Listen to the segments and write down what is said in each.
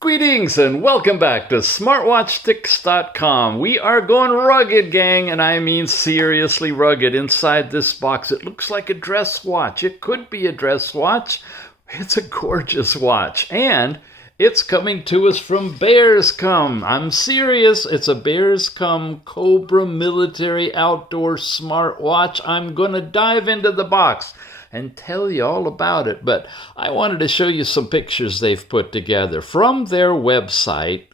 Greetings and welcome back to smartwatchtics.com. We are going rugged, gang, and I mean seriously rugged. Inside this box, it looks like a dress watch. It could be a dress watch. It's a gorgeous watch, and it's coming to us from Bearscome. I'm serious. It's a Bearscome Cobra Military Outdoor Smartwatch. I'm going to dive into the box and tell you all about it. But I wanted to show you some pictures they've put together from their website.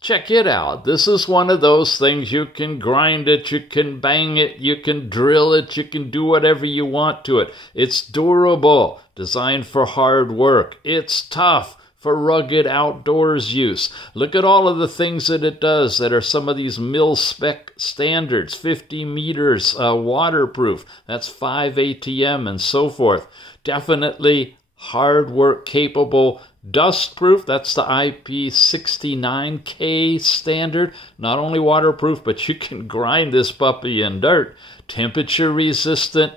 Check it out. This is one of those things you can grind it, you can bang it, you can drill it, you can do whatever you want to it. It's durable, designed for hard work. It's tough for rugged outdoors use. Look at all of the things that it does that are some of these mil-spec standards. 50 meters, waterproof. That's 5 ATM and so forth. Definitely hard work capable. Dust-proof, that's the IP69K standard. Not only waterproof, but you can grind this puppy in dirt. Temperature resistant.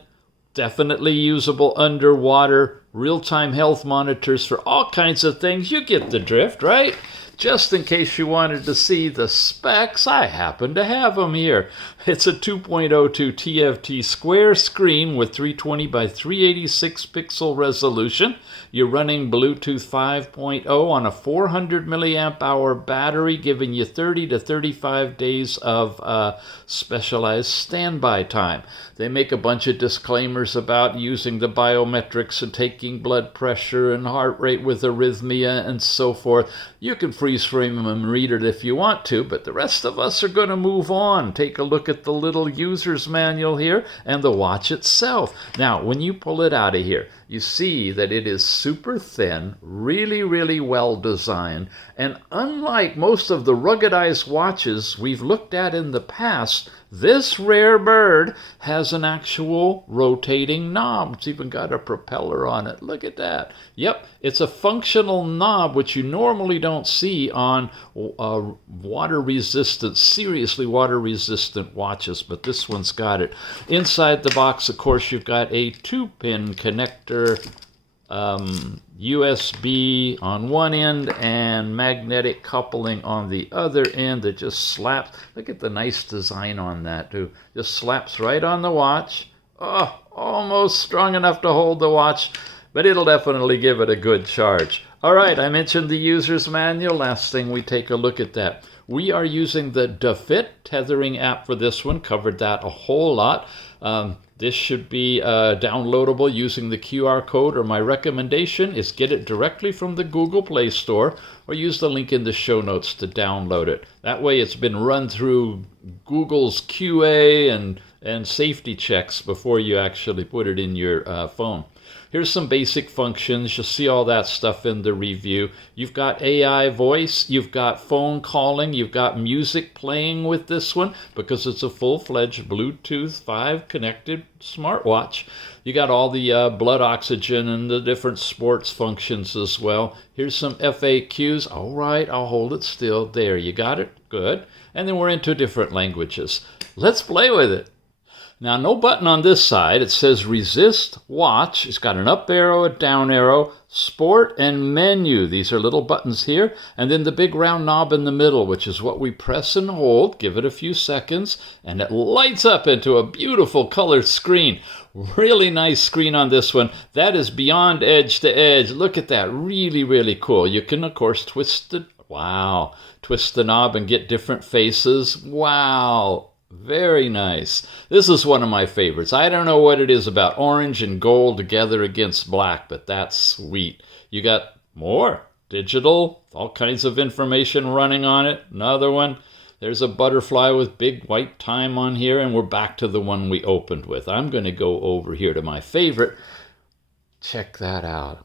Definitely usable underwater, real-time health monitors for all kinds of things. You get the drift, right? Just in case you wanted to see the specs, I happen to have them here. It's a 2.02 TFT square screen with 320 by 386 pixel resolution. You're running Bluetooth 5.0 on a 400 milliamp hour battery, giving you 30 to 35 days of specialized standby time. They make a bunch of disclaimers about using the biometrics and taking blood pressure and heart rate with arrhythmia and so forth. You can freeze frame them and read it if you want to, but the rest of us are going to move on. Take a look at the little user's manual here and the watch itself. Now, when you pull it out of here, you see that it is super thin, really well designed, and unlike most of the ruggedized watches we've looked at in the past, this rare bird has an actual rotating knob. It's even got a propeller on it. Look at that. Yep, it's a functional knob, which you normally don't see on water-resistant, seriously water-resistant watches, but this one's got it. Inside the box, of course, you've got a 2-pin connector, USB on one end and magnetic coupling on the other end that just slaps. Look at the nice design on that too. Just slaps right on the watch. Oh, almost strong enough to hold the watch, but it'll definitely give it a good charge. All right, I mentioned the user's manual. Last thing, we take a look at that. We are using the DeFit tethering app for this one. Covered that a whole lot. This should be downloadable using the QR code, or my recommendation is get it directly from the Google Play Store or use the link in the show notes to download it. That way it's been run through Google's QA and safety checks before you actually put it in your phone. Here's some basic functions. You'll see all that stuff in the review. You've got AI voice, you've got phone calling, you've got music playing with this one because it's a full-fledged Bluetooth 5 connected smartwatch. You got all the blood oxygen and the different sports functions as well. Here's some FAQs. All right, I'll hold it still. There, you got it? Good. And then we're into different languages. Let's play with it. Now, no button on this side. It says resist, watch. It's got an up arrow, a down arrow, sport, and menu. These are little buttons here. And then the big round knob in the middle, which is what we press and hold. Give it a few seconds, and it lights up into a beautiful colored screen. Really nice screen on this one. That is beyond edge to edge. Look at that. Really cool. You can, of course, twist the knob and get different faces. Wow. Very nice. This is one of my favorites. I don't know what it is about orange and gold together against black, but that's sweet. You got more digital, all kinds of information running on it. Another one. There's a butterfly with big white time on here, and we're back to the one we opened with. I'm going to go over here to my favorite. Check that out.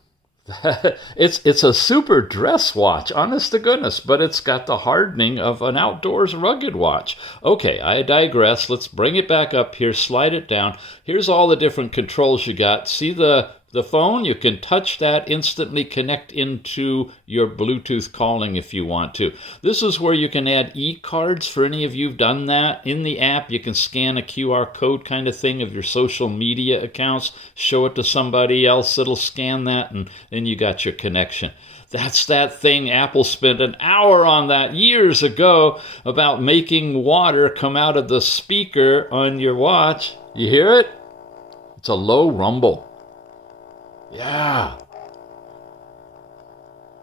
It's a super dress watch, honest to goodness, but it's got the hardening of an outdoors rugged watch. Okay, I digress. Let's bring it back up here, slide it down. Here's all the different controls you got. See the phone? You can touch that, instantly connect into your Bluetooth calling if you want to. This is where you can add e-cards for any of you who've done that. In the app, you can scan a QR code kind of thing of your social media accounts, show it to somebody else, it'll scan that, and then you got your connection. That's that thing Apple spent an hour on that years ago about making water come out of the speaker on your watch. You hear it? It's a low rumble. Yeah.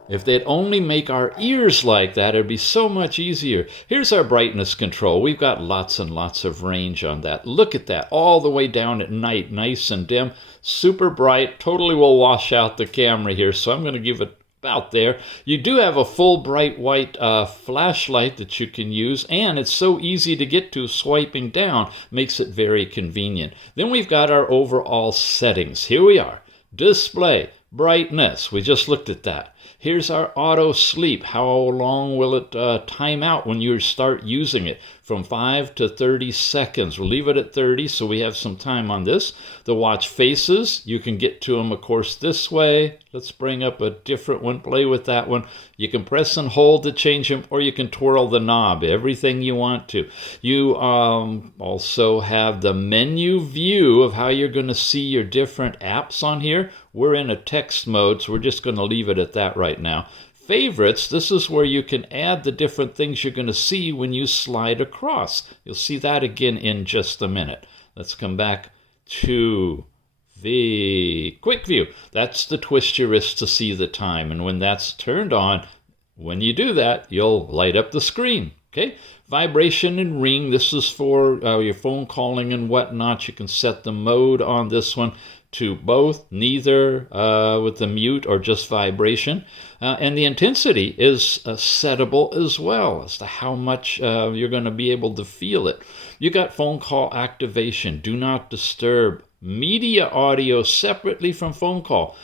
If they'd only make our ears like that, it'd be so much easier. Here's our brightness control. We've got lots and lots of range on that. Look at that, all the way down at night, nice and dim, super bright, totally will wash out the camera here, so I'm going to give it about there. You do have a full bright white flashlight that you can use, and it's so easy to get to. Swiping down makes it very convenient. Then we've got our overall settings. Here we are. Display, brightness, we just looked at that. Here's our auto sleep. How long will it time out when you start using it? From 5 to 30 seconds. We'll leave it at 30 so we have some time on this. The watch faces, you can get to them, of course, this way. Let's bring up a different one, play with that one. You can press and hold to change them, or you can twirl the knob, everything you want to. You also have the menu view of how you're going to see your different apps on here. We're in a text mode, so we're just going to leave it at that right now. Favorites, this is where you can add the different things you're going to see when you slide across. You'll see that again in just a minute. Let's come back to the quick view. That's the twist your wrist to see the time. And when that's turned on, when you do that, you'll light up the screen. Okay, vibration and ring. This is for your phone calling and whatnot. You can set the mode on this one to both, neither with the mute or just vibration. And the intensity is settable as well as to how much you're going to be able to feel it. You got phone call activation, do not disturb, media audio separately from phone call.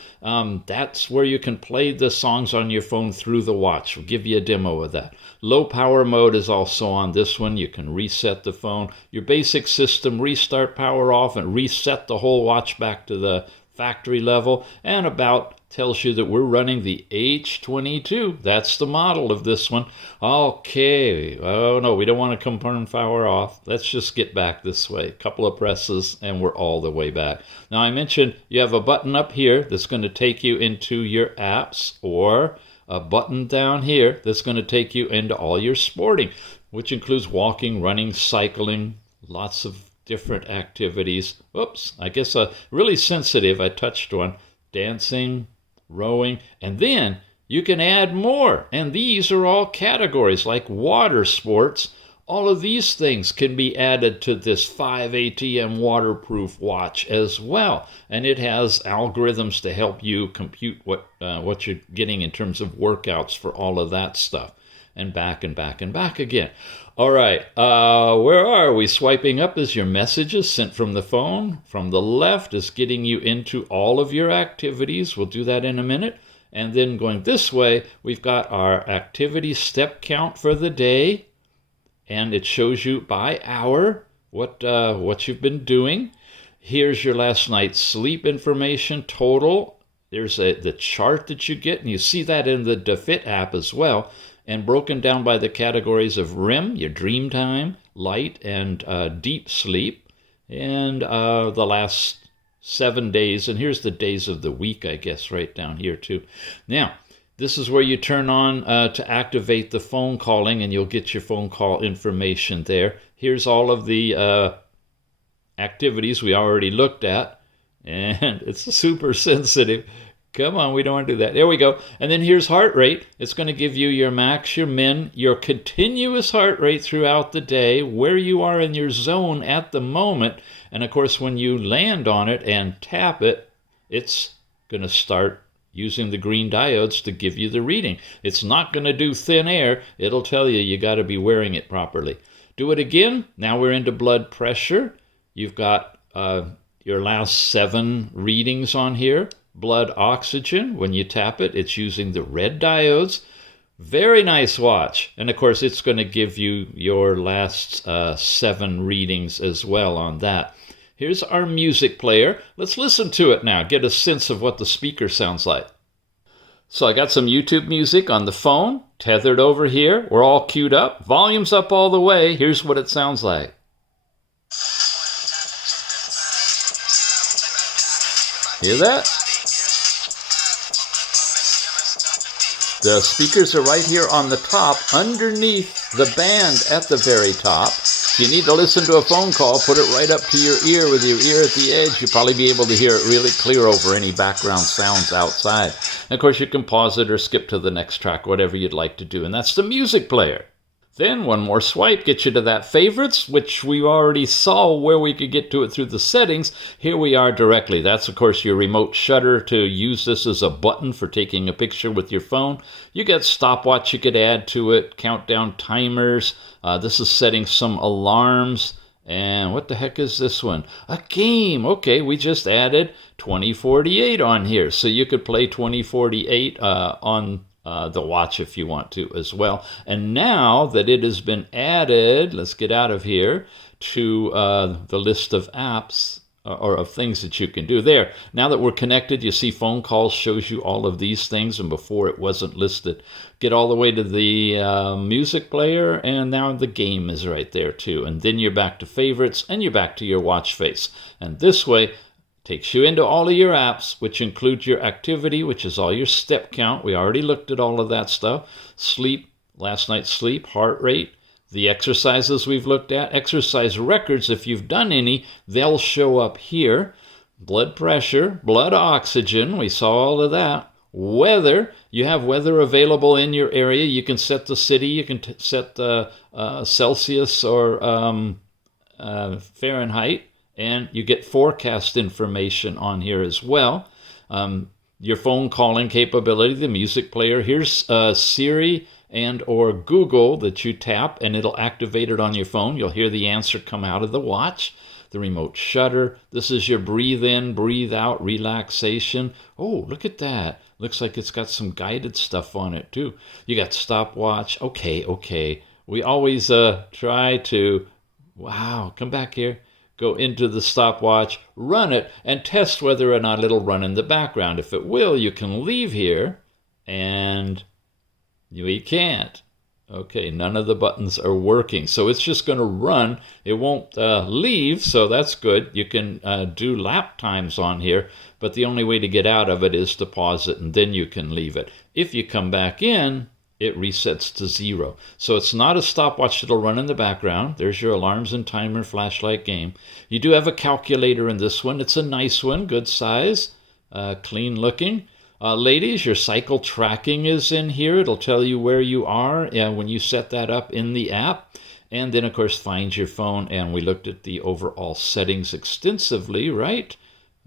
That's where you can play the songs on your phone through the watch. We'll give you a demo of that. Low power mode is also on this one. You can reset the phone. Your basic system, restart, power off, and reset the whole watch back to the factory level. And about tells you that we're running the H22. That's the model of this one. Okay. Oh, no, we don't want to confirm power off. Let's just get back this way. A couple of presses, and we're all the way back. Now, I mentioned you have a button up here that's going to take you into your apps, or a button down here that's going to take you into all your sporting, which includes walking, running, cycling, lots of different activities. Oops, I guess really sensitive. I touched one. Dancing, rowing, and then you can add more. And these are all categories like water sports. All of these things can be added to this 5ATM waterproof watch as well. And it has algorithms to help you compute what you're getting in terms of workouts for all of that stuff. And back and back and back again. All right, where are we? Swiping up is your messages sent from the phone. From the left is getting you into all of your activities. We'll do that in a minute. And then going this way, we've got our activity step count for the day. And it shows you by hour what you've been doing. Here's your last night's sleep information total. There's the chart that you get, and you see that in the Fit app as well. And broken down by the categories of REM, your dream time, light and deep sleep, and the last 7 days. And here's the days of the week, I guess, right down here too. Now, this is where you turn on to activate the phone calling, and you'll get your phone call information there. Here's all of the activities we already looked at, and it's super sensitive. Come on, we don't want to do that. There we go. And then here's heart rate. It's going to give you your max, your min, your continuous heart rate throughout the day, where you are in your zone at the moment. And of course, when you land on it and tap it, it's going to start using the green diodes to give you the reading. It's not going to do thin air. It'll tell you you got to be wearing it properly. Do it again. Now we're into blood pressure. You've got your last 7 readings on here. Blood oxygen, when you tap it, it's using the red diodes. Very nice watch. And of course, it's going to give you your last 7 readings as well on that. Here's our music player. Let's listen to it now, get a sense of what the speaker sounds like. So I got some YouTube music on the phone, tethered over here. We're all queued up. Volume's up all the way. Here's what it sounds like. Hear that? The speakers are right here on the top, underneath the band at the very top. If you need to listen to a phone call, put it right up to your ear with your ear at the edge. You'll probably be able to hear it really clear over any background sounds outside. And of course, you can pause it or skip to the next track, whatever you'd like to do. And that's the music player. Then one more swipe gets you to that favorites, which we already saw where we could get to it through the settings. Here we are directly. That's, of course, your remote shutter to use this as a button for taking a picture with your phone. You get stopwatch you could add to it, countdown timers. This is setting some alarms. And what the heck is this one? A game. Okay, we just added 2048 on here. So you could play 2048 on the watch if you want to as well. And now that it has been added, let's get out of here, to the list of apps or of things that you can do there. Now that we're connected, you see phone calls shows you all of these things, and before it wasn't listed. Get all the way to the music player, and now the game is right there too. And then you're back to favorites, and you're back to your watch face. And this way, takes you into all of your apps, which includes your activity, which is all your step count. We already looked at all of that stuff. Sleep, last night's sleep, heart rate, the exercises we've looked at, exercise records. If you've done any, they'll show up here. Blood pressure, blood oxygen, we saw all of that. Weather, you have weather available in your area. You can set the city, you can set the Celsius or Fahrenheit. And you get forecast information on here as well. Your phone calling capability, the music player. Here's Siri and or Google that you tap, and it'll activate it on your phone. You'll hear the answer come out of the watch. The remote shutter. This is your breathe in, breathe out, relaxation. Oh, look at that. Looks like it's got some guided stuff on it too. You got stopwatch. Okay. We always try to, wow, come back here. Go into the stopwatch, run it, and test whether or not it'll run in the background. If it will, you can leave here, and we can't. Okay, none of the buttons are working. So it's just going to run. It won't leave, so that's good. You can do lap times on here, but the only way to get out of it is to pause it, and then you can leave it. If you come back in, it resets to 0. So it's not a stopwatch that'll run in the background. There's your alarms and timer, flashlight, game. You do have a calculator in this one. It's a nice one, good size, clean looking. Ladies, your cycle tracking is in here. It'll tell you where you are when you set that up in the app. And then, of course, find your phone. And we looked at the overall settings extensively, right?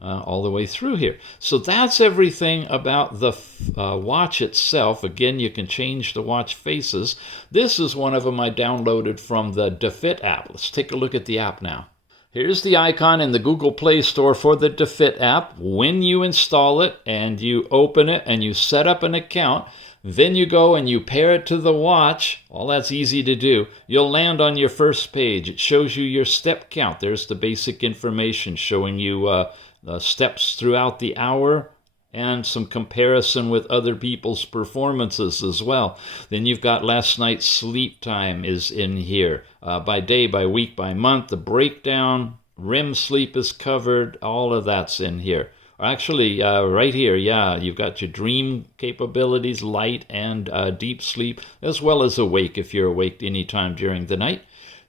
All the way through here. So that's everything about the watch itself. Again, you can change the watch faces. This is one of them I downloaded from the DeFit app. Let's take a look at the app now. Here's the icon in the Google Play Store for the DeFit app. When you install it and you open it and you set up an account, then you go and you pair it to the watch. All that's easy to do. You'll land on your first page. It shows you your step count. There's the basic information showing you the steps throughout the hour and some comparison with other people's performances as well. Then you've got last night's sleep time is in here. By day, by week, by month, the breakdown, REM sleep is covered, all of that's in here. Actually, right here, you've got your dream capabilities, light and deep sleep, as well as awake if you're awake anytime during the night.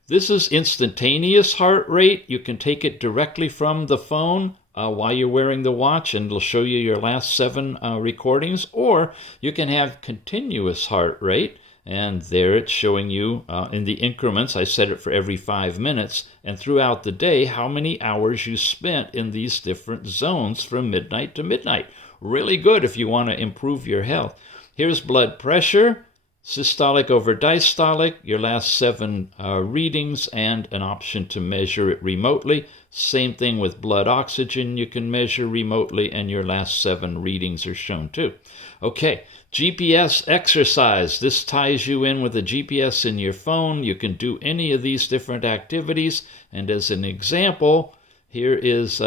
This is instantaneous heart rate. You can take it directly from the phone while you're wearing the watch, and it'll show you your last 7 recordings, or you can have continuous heart rate, and there it's showing you in the increments. I set it for every 5 minutes, and throughout the day how many hours you spent in these different zones from midnight to midnight. Really good if you want to improve your health. Here's blood pressure, systolic over diastolic, your last 7 readings, and an option to measure it remotely. Same thing with blood oxygen, you can measure remotely, and your last 7 readings are shown too. Okay, GPS exercise. This ties you in with a GPS in your phone. You can do any of these different activities. And as an example, here is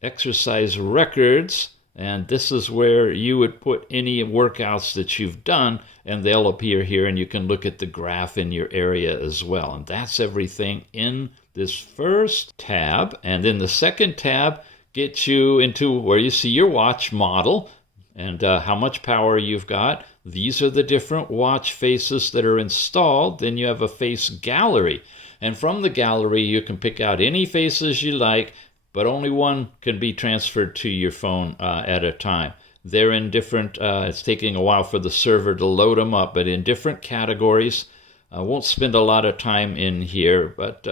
exercise records. And this is where you would put any workouts that you've done, and they'll appear here, and you can look at the graph in your area as well. And that's everything in this first tab. And then the second tab gets you into where you see your watch model and how much power you've got. These are the different watch faces that are installed. Then you have a face gallery. And from the gallery, you can pick out any faces you like, but only one can be transferred to your phone at a time. They're in different, it's taking a while for the server to load them up, but in different categories. I won't spend a lot of time in here, but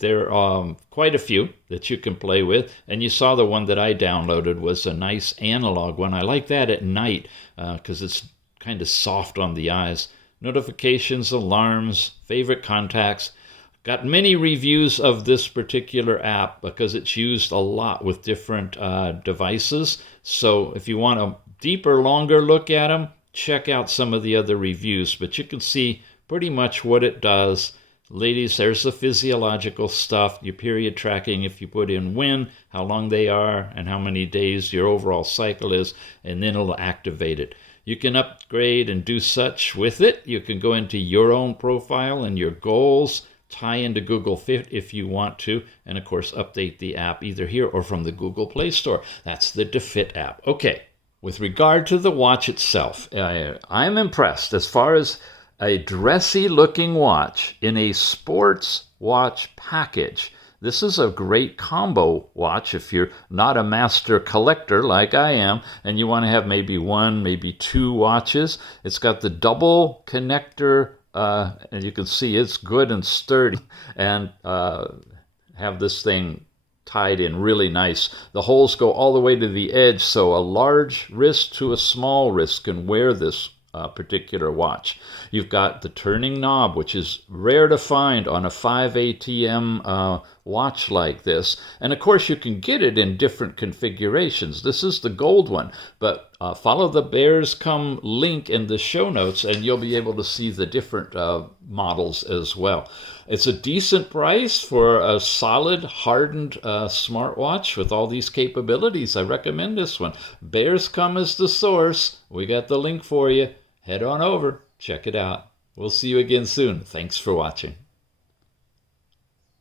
there are quite a few that you can play with. And you saw the one that I downloaded was a nice analog one. I like that at night because it's kind of soft on the eyes. Notifications, alarms, favorite contacts. Got many reviews of this particular app because it's used a lot with different devices. So if you want a deeper, longer look at them, check out some of the other reviews. But you can see pretty much what it does. Ladies, there's the physiological stuff, your period tracking if you put in when, how long they are, and how many days your overall cycle is, and then it'll activate it. You can upgrade and do such with it. You can go into your own profile and your goals, tie into Google Fit if you want to, and of course update the app either here or from the Google Play Store. That's the Fit app. Okay, with regard to the watch itself, I'm impressed as far as a dressy looking watch in a sports watch package. This is a great combo watch if you're not a master collector like I am and you want to have maybe one, maybe two watches. It's got the double connector and you can see it's good and sturdy, and have this thing tied in really nice. The holes go all the way to the edge, so a large wrist to a small wrist can wear this particular watch. You've got the turning knob, which is rare to find on a 5ATM watch like this. And of course, you can get it in different configurations. This is the gold one, but follow the Bearscome link in the show notes and you'll be able to see the different models as well. It's a decent price for a solid, hardened smartwatch with all these capabilities. I recommend this one. Bearscome is the source. We got the link for you. Head on over, check it out. We'll see you again soon. Thanks for watching.